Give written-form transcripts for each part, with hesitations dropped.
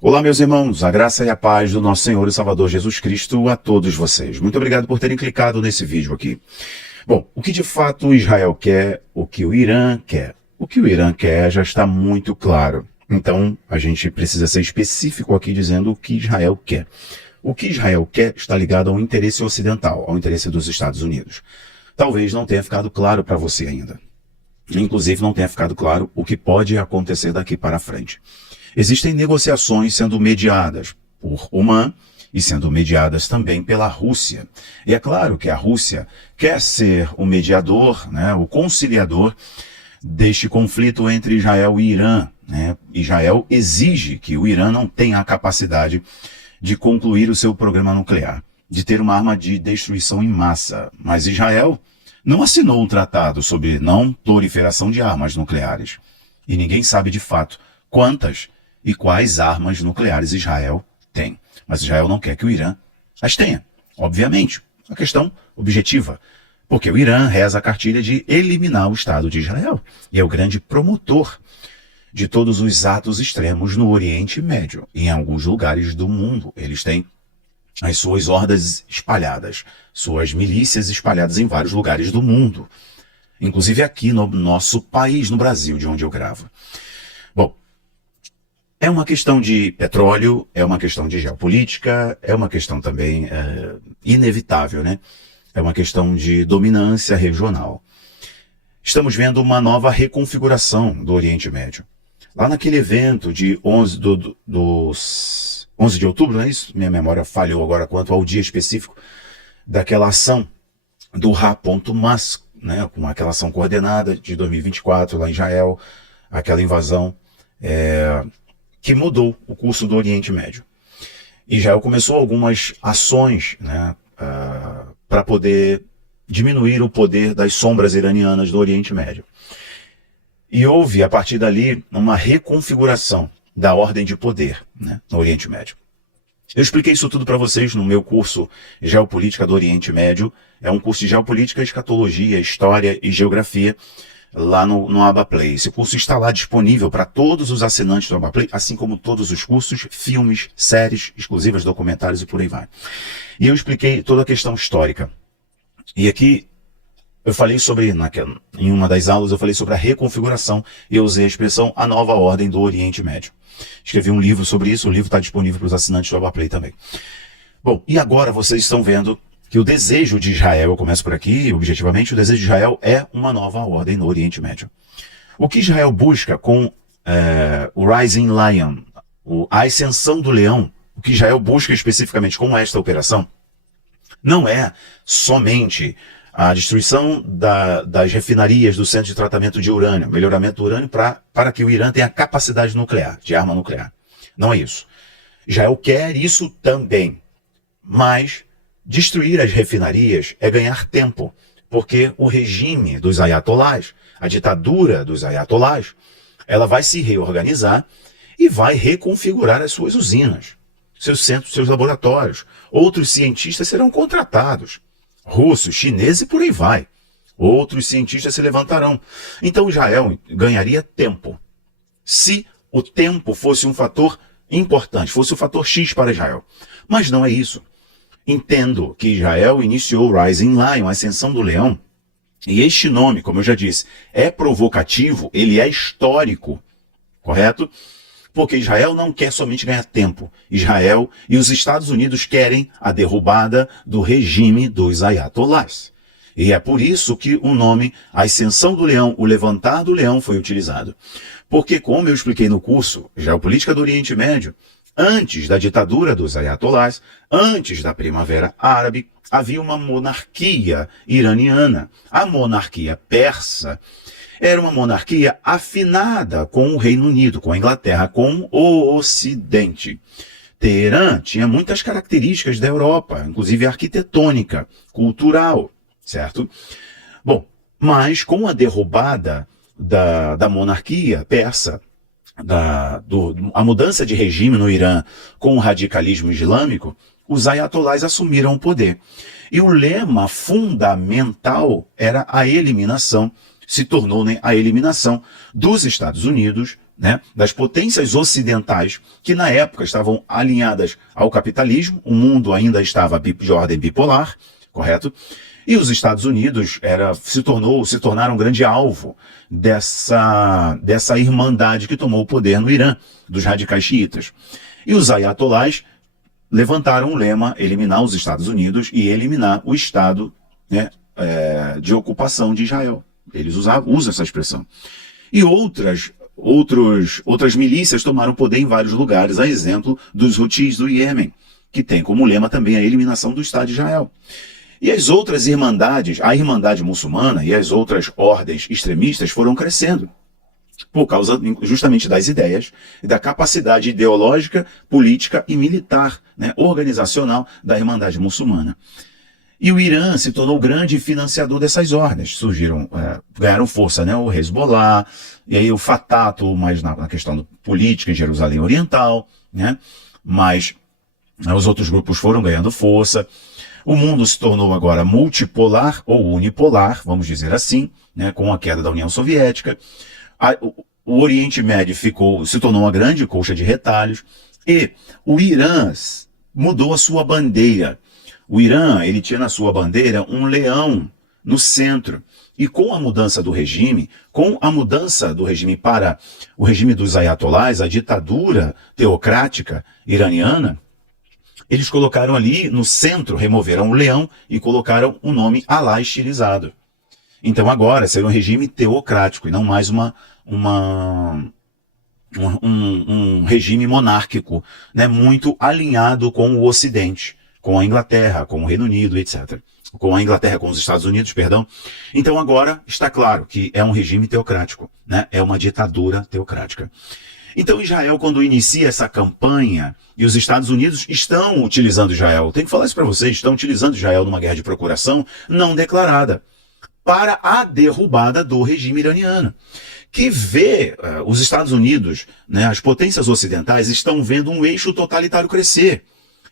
Olá, meus irmãos, a graça e a paz do nosso Senhor e Salvador Jesus Cristo a todos vocês. Muito obrigado por terem clicado nesse vídeo aqui. Bom, o que de fato Israel quer, o que o Irã quer. O que o Irã quer já está muito claro. Então, a gente precisa ser específico aqui dizendo o que Israel quer. O que Israel quer está ligado ao interesse ocidental, ao interesse dos Estados Unidos. Talvez não tenha ficado claro para você ainda. Inclusive, não tenha ficado claro o que pode acontecer daqui para frente. Existem negociações sendo mediadas por Omã e sendo mediadas também pela Rússia. E é claro que a Rússia quer ser o mediador, o conciliador deste conflito entre Israel e Irã. Israel exige que o Irã não tenha a capacidade de concluir o seu programa nuclear, de ter uma arma de destruição em massa. Mas Israel não assinou o tratado sobre não proliferação de armas nucleares. E ninguém sabe de fato quantas e quais armas nucleares Israel tem. Mas Israel não quer que o Irã as tenha. Obviamente, uma questão objetiva. Porque o Irã reza a cartilha de eliminar o Estado de Israel. E é o grande promotor de todos os atos extremos no Oriente Médio. E em alguns lugares do mundo, eles têm as suas hordas espalhadas, suas milícias espalhadas em vários lugares do mundo. Inclusive aqui no nosso país, no Brasil, de onde eu gravo. Bom, é uma questão de petróleo, é uma questão de geopolítica, é uma questão também inevitável, É uma questão de dominância regional. Estamos vendo uma nova reconfiguração do Oriente Médio. Lá naquele evento de 11 de outubro, não é isso? Minha memória falhou agora quanto ao dia específico daquela ação do Ra.Mas, com aquela ação coordenada de 2024 lá em Israel, aquela invasão que mudou o curso do Oriente Médio. Israel começou algumas ações para poder diminuir o poder das sombras iranianas do Oriente Médio. E houve, a partir dali, uma reconfiguração da ordem de poder no Oriente Médio. Eu expliquei isso tudo para vocês no meu curso Geopolítica do Oriente Médio. É um curso de Geopolítica, Escatologia, História e Geografia, lá no Abaplay. Esse curso está lá disponível para todos os assinantes do Abaplay, assim como todos os cursos, filmes, séries exclusivas, documentários e por aí vai. E eu expliquei toda a questão histórica. E aqui eu falei sobre, em uma das aulas, eu falei sobre a reconfiguração e eu usei a expressão a nova ordem do Oriente Médio. Escrevi um livro sobre isso, o livro está disponível para os assinantes do Abaplay também. Bom, e agora vocês estão vendo que o desejo de Israel, eu começo por aqui, objetivamente, o desejo de Israel é uma nova ordem no Oriente Médio. O que Israel busca com o Rising Lion, a ascensão do leão, o que Israel busca especificamente com esta operação, não é somente a destruição das refinarias do centro de tratamento de urânio, melhoramento do urânio para que o Irã tenha capacidade nuclear, de arma nuclear. Não é isso. Israel quer isso também, mas destruir as refinarias é ganhar tempo, porque o regime dos ayatolás, a ditadura dos ayatolás, ela vai se reorganizar e vai reconfigurar as suas usinas, seus centros, seus laboratórios. Outros cientistas serão contratados, russos, chineses e por aí vai. Outros cientistas se levantarão. Então Israel ganharia tempo, se o tempo fosse um fator importante, fosse o fator X para Israel. Mas não é isso. Entendo que Israel iniciou o Rising Lion, a ascensão do leão, e este nome, como eu já disse, é provocativo, ele é histórico, correto? Porque Israel não quer somente ganhar tempo. Israel e os Estados Unidos querem a derrubada do regime dos ayatolás. E é por isso que o nome a ascensão do leão, o levantar do leão foi utilizado. Porque, como eu expliquei no curso Geopolítica do Oriente Médio, antes da ditadura dos ayatolás, antes da Primavera Árabe, havia uma monarquia iraniana. A monarquia persa era uma monarquia afinada com o Reino Unido, com a Inglaterra, com o Ocidente. Teherã tinha muitas características da Europa, inclusive arquitetônica, cultural, certo? Bom, mas com a derrubada da monarquia persa, a mudança de regime no Irã com o radicalismo islâmico, os ayatolás assumiram o poder. E o lema fundamental era a eliminação, se tornou a eliminação dos Estados Unidos, né, das potências ocidentais que na época estavam alinhadas ao capitalismo, o mundo ainda estava de ordem bipolar, correto? E os Estados Unidos se tornaram um grande alvo dessa irmandade que tomou o poder no Irã, dos radicais xiitas. E os ayatolás levantaram o lema eliminar os Estados Unidos e eliminar o Estado, né, de ocupação de Israel. Eles usam essa expressão. E outras milícias tomaram poder em vários lugares, a exemplo dos Houthis do Iêmen, que tem como lema também a eliminação do Estado de Israel. E as outras irmandades, a Irmandade Muçulmana e as outras ordens extremistas foram crescendo, por causa justamente das ideias e da capacidade ideológica, política e militar, né, organizacional da Irmandade Muçulmana. E o Irã se tornou grande financiador dessas ordens. Ganharam força, né, o Hezbollah, e aí o Fatah, mais na questão política em Jerusalém Oriental, né, mas os outros grupos foram ganhando força. O mundo se tornou agora multipolar ou unipolar, vamos dizer assim, né, com a queda da União Soviética. O Oriente Médio se tornou uma grande colcha de retalhos e o Irã mudou a sua bandeira. O Irã, ele tinha na sua bandeira um leão no centro. E com a mudança do regime para o regime dos ayatolás, a ditadura teocrática iraniana, eles colocaram ali no centro, removeram o leão e colocaram o nome Alá estilizado. Então agora será um regime teocrático e não mais um regime monárquico, né, muito alinhado com o Ocidente, com a Inglaterra, com o Reino Unido, etc. Com os Estados Unidos, perdão. Então agora está claro que é um regime teocrático, né, é uma ditadura teocrática. Então Israel, quando inicia essa campanha, e os Estados Unidos estão utilizando Israel, tenho que falar isso para vocês, estão utilizando Israel numa guerra de procuração não declarada, para a derrubada do regime iraniano, que vê os Estados Unidos, né, as potências ocidentais, estão vendo um eixo totalitário crescer.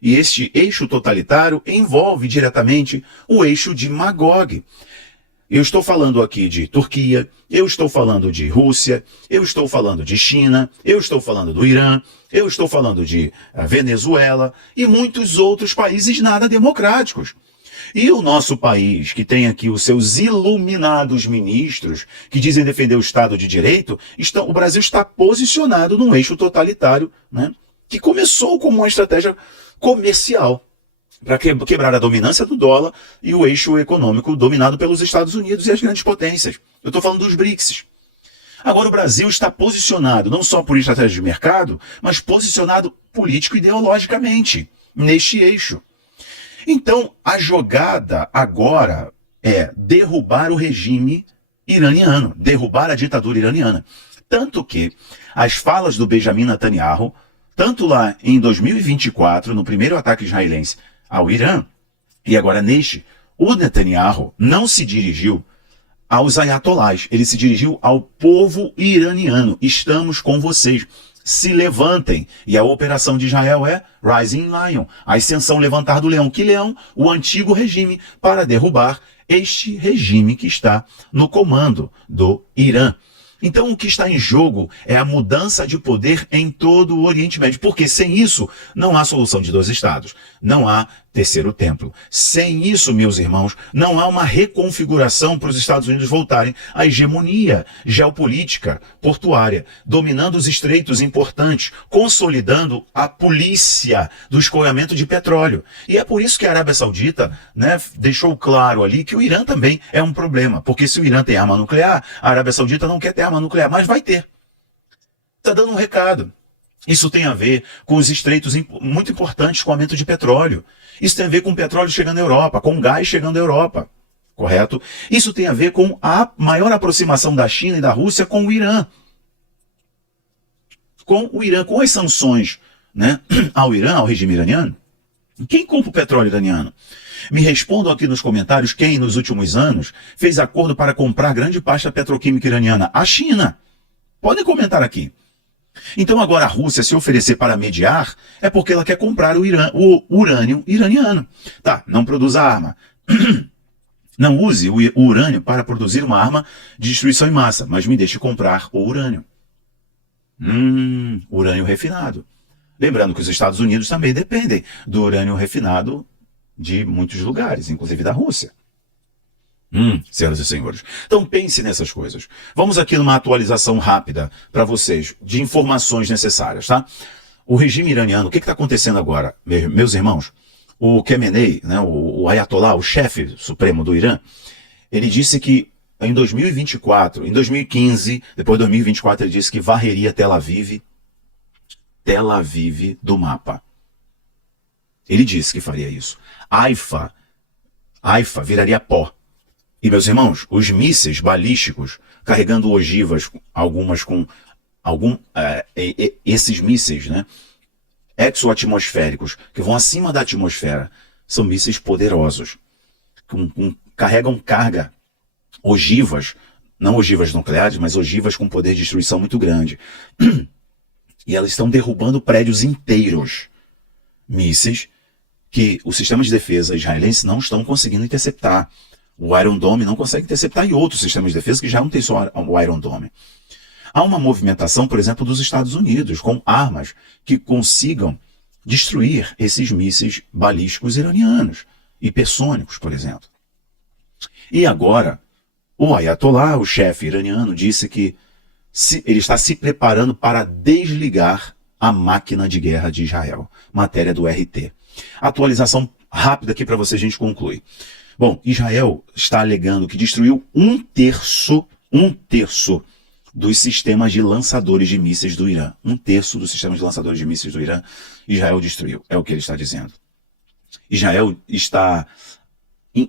E este eixo totalitário envolve diretamente o eixo de Magog. Eu estou falando aqui de Turquia, eu estou falando de Rússia, eu estou falando de China, eu estou falando do Irã, eu estou falando de Venezuela e muitos outros países nada democráticos. E o nosso país, que tem aqui os seus iluminados ministros, que dizem defender o Estado de Direito, o Brasil está posicionado num eixo totalitário, né, que começou como uma estratégia comercial, para quebrar a dominância do dólar e o eixo econômico dominado pelos Estados Unidos e as grandes potências. Eu estou falando dos BRICS. Agora o Brasil está posicionado não só por estratégia de mercado, mas posicionado político e ideologicamente neste eixo. Então, a jogada agora é derrubar o regime iraniano, derrubar a ditadura iraniana. Tanto que as falas do Benjamin Netanyahu, tanto lá em 2024, no primeiro ataque israelense ao Irã, e agora neste, o Netanyahu não se dirigiu aos ayatolás, ele se dirigiu ao povo iraniano. Estamos com vocês. Se levantem. E a operação de Israel é Rising Lion, a ascensão levantar do leão. Que leão? O antigo regime, para derrubar este regime que está no comando do Irã. Então o que está em jogo é a mudança de poder em todo o Oriente Médio, porque sem isso não há solução de dois estados, não há terceiro templo. Sem isso, meus irmãos, não há uma reconfiguração para os Estados Unidos voltarem à hegemonia geopolítica portuária, dominando os estreitos importantes, consolidando a polícia do escoamento de petróleo. E é por isso que a Arábia Saudita, né, deixou claro ali que o Irã também é um problema, porque se o Irã tem arma nuclear, a Arábia Saudita não quer ter arma nuclear, mas vai ter. Está dando um recado. Isso tem a ver com os estreitos muito importantes com o aumento de petróleo. Isso tem a ver com o petróleo chegando à Europa, com o gás chegando à Europa, correto? Isso tem a ver com a maior aproximação da China e da Rússia com o Irã. Com as sanções, né, ao Irã, ao regime iraniano. Quem compra o petróleo iraniano? Me respondam aqui nos comentários quem, nos últimos anos, fez acordo para comprar grande parte da petroquímica iraniana. A China. Podem comentar aqui. Então agora a Rússia se oferecer para mediar é porque ela quer comprar o urânio iraniano. Tá, não produza arma. Não use o urânio para produzir uma arma de destruição em massa, mas me deixe comprar o urânio. Urânio refinado. Lembrando que os Estados Unidos também dependem do urânio refinado de muitos lugares, inclusive da Rússia. Senhoras e senhores. Então pense nessas coisas. Vamos aqui numa atualização rápida para vocês, de informações necessárias, tá? O regime iraniano, o que está acontecendo agora, meus irmãos? O Khamenei, né, o Ayatollah, o chefe supremo do Irã, ele disse que em 2024, em 2015, depois de 2024, ele disse que varreria Tel Aviv do mapa. Ele disse que faria isso. Haifa viraria pó. E, meus irmãos, os mísseis balísticos, carregando ogivas, esses mísseis, né, exoatmosféricos, que vão acima da atmosfera, são mísseis poderosos, carregam carga, ogivas, não ogivas nucleares, mas ogivas com poder de destruição muito grande. E elas estão derrubando prédios inteiros. Mísseis que o sistema de defesa israelense não estão conseguindo interceptar. O Iron Dome não consegue interceptar, e outros sistemas de defesa que já não tem só o Iron Dome. Há uma movimentação, por exemplo, dos Estados Unidos, com armas que consigam destruir esses mísseis balísticos iranianos, hipersônicos, por exemplo. E agora, o Ayatollah, o chefe iraniano, disse que ele está se preparando para desligar a máquina de guerra de Israel. Matéria do RT. Atualização rápida aqui para você, a gente conclui. Bom, Israel está alegando que destruiu um terço dos sistemas de lançadores de mísseis do Irã. Um terço dos sistemas de lançadores de mísseis do Irã, Israel destruiu. É o que ele está dizendo. Israel está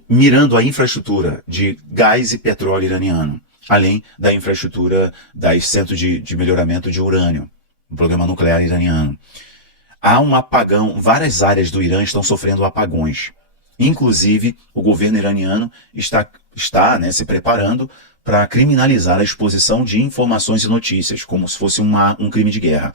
mirando a infraestrutura de gás e petróleo iraniano, além da infraestrutura das centros de melhoramento de urânio, o programa nuclear iraniano. Há um apagão, várias áreas do Irã estão sofrendo apagões. Inclusive, o governo iraniano está se preparando para criminalizar a exposição de informações e notícias, como se fosse um crime de guerra.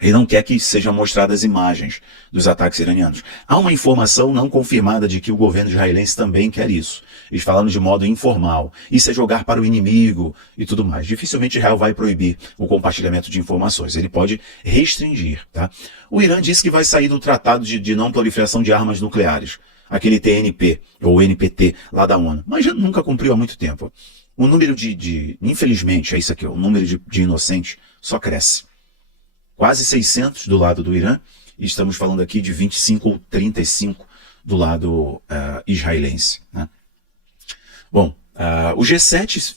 Ele não quer que sejam mostradas imagens dos ataques iranianos. Há uma informação não confirmada de que o governo israelense também quer isso. Eles falaram de modo informal. Isso é jogar para o inimigo e tudo mais. Dificilmente Israel vai proibir o compartilhamento de informações. Ele pode restringir. Tá? O Irã disse que vai sair do Tratado de Não Proliferação de Armas Nucleares. Aquele TNP, ou NPT, lá da ONU. Mas já nunca cumpriu há muito tempo. O número infelizmente, é isso aqui, o número de inocentes só cresce. Quase 600 do lado do Irã, e estamos falando aqui de 25 ou 35 do lado israelense. Né? Bom, o G7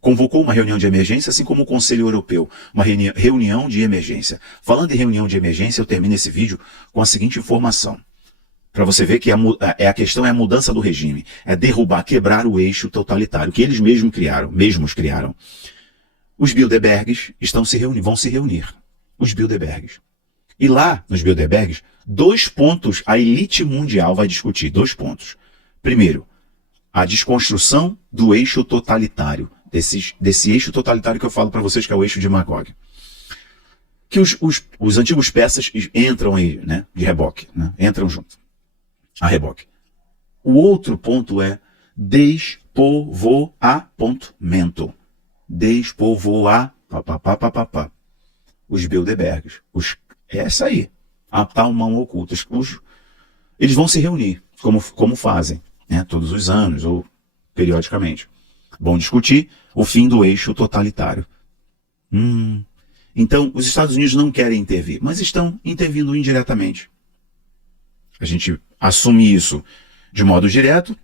convocou uma reunião de emergência, assim como o Conselho Europeu, uma reunião de emergência. Falando em reunião de emergência, eu termino esse vídeo com a seguinte informação. Para você ver que a questão é a mudança do regime, é derrubar, quebrar o eixo totalitário, que eles mesmos criaram. Os Bilderbergs vão se reunir. Os Bilderbergs. E lá, nos Bilderbergs, 2 pontos a elite mundial vai discutir. 2 pontos. Primeiro, a desconstrução do eixo totalitário. Desse eixo totalitário que eu falo para vocês, que é o eixo de Magog. Que os antigos persas entram aí, né, de reboque. Né, entram junto. A reboque. O outro ponto é despovoamento. Despovoar, os Bilderbergs, essa aí, a tal mão oculta, eles vão se reunir, como fazem, né, todos os anos, ou periodicamente, vão discutir o fim do eixo totalitário. Então, os Estados Unidos não querem intervir, mas estão intervindo indiretamente. A gente assume isso de modo direto,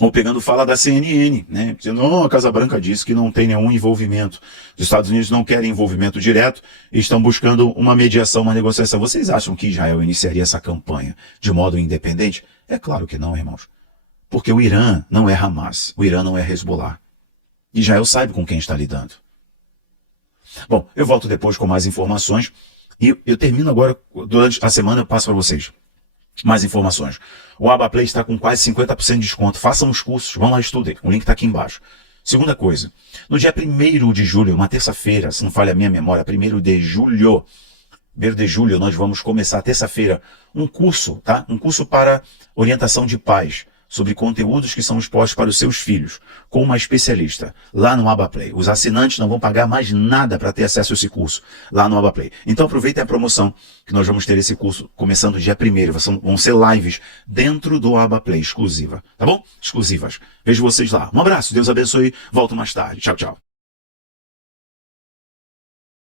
ou pegando fala da CNN, né? Dizendo, a Casa Branca disse que não tem nenhum envolvimento. Os Estados Unidos não querem envolvimento direto e estão buscando uma mediação, uma negociação. Vocês acham que Israel iniciaria essa campanha de modo independente? É claro que não, irmãos. Porque o Irã não é Hamas, o Irã não é Hezbollah. Israel sabe com quem está lidando. Bom, eu volto depois com mais informações e eu termino agora, durante a semana eu passo para vocês mais informações. O Abaplay está com quase 50% de desconto. Façam os cursos, vão lá e estudem. O link está aqui embaixo. Segunda coisa, no dia 1º de julho, uma terça-feira, se não falha a minha memória, 1º de julho, nós vamos começar terça-feira um curso, tá? Um curso para orientação de pais. sobre conteúdos que são expostos para os seus filhos, com uma especialista, lá no Abaplay. Os assinantes não vão pagar mais nada para ter acesso a esse curso, lá no Abaplay. Então aproveitem a promoção, que nós vamos ter esse curso começando dia 1º. Vão ser lives dentro do Abaplay, exclusiva, tá bom? Exclusivas. Vejo vocês lá. Um abraço, Deus abençoe, volto mais tarde. Tchau, tchau.